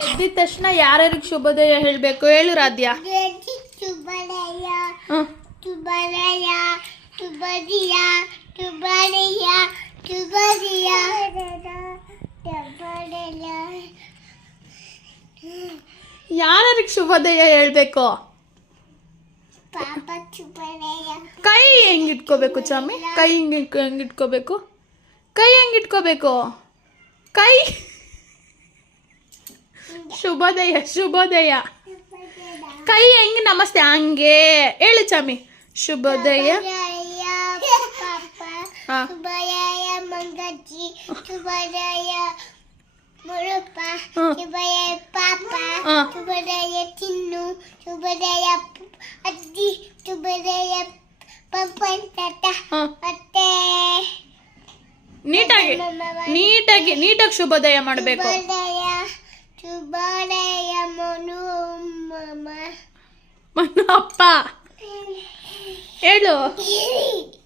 ಎದ್ದಿದ ತಕ್ಷಣ ಯಾರ್ಯಾರಿಗೆ ಶುಭೋದಯ ಹೇಳಬೇಕು ಹೇಳು ರಾಧ್ಯ. ಶುಭೋದಯ ಶುಭೋದಯ ಶುಭೋದಯ ಶುಭೋದಯ ಶುಭೋದಯ ಶುಭೋದಯ. ಯಾರ್ಯಾರಿಗೆ ಶುಭೋದಯ ಹೇಳಬೇಕು? ಪಾಪ ಶುಭೋದಯ. ಕೈ ಹೆಂಗಿಟ್ಕೋಬೇಕು ಚಾಮಿ? ಕೈ ಹೆಂಗಿಟ್ಕೋಬೇಕು? ಕೈ ಹೆಂಗಿಟ್ಕೋಬೇಕು? ಕೈ ಶುಭೋದಯ ಶುಭೋದಯ. ಕೈ ಹೆಂಗೆ ನಮಸ್ತೆ ಹಂಗೆ ಹೇಳು ಚಾಮಿ. ಶುಭೋದಯ ಹಾ. ಶುಭೋದಯ ಮಂಗಜ್ಜಿ ಶುಭೋದಯ ಮುರುಪ ಶುಭೋದಯ ಪಾಪ ಶುಭೋದಯ ಚಿನ್ನು ಶುಭೋದಯ ಅಜ್ಜಿ ಶುಭೋದಯ ಪಪ್ಪನ್ ತಾತ ಮತ್ತೆ ನೀಟಾಗಿ ಶುಭೋದಯ ಮಾಡಬೇಕು. ಶುಭೋದಯ ಮನು ಅಪ್ಪ ಹೇಳು.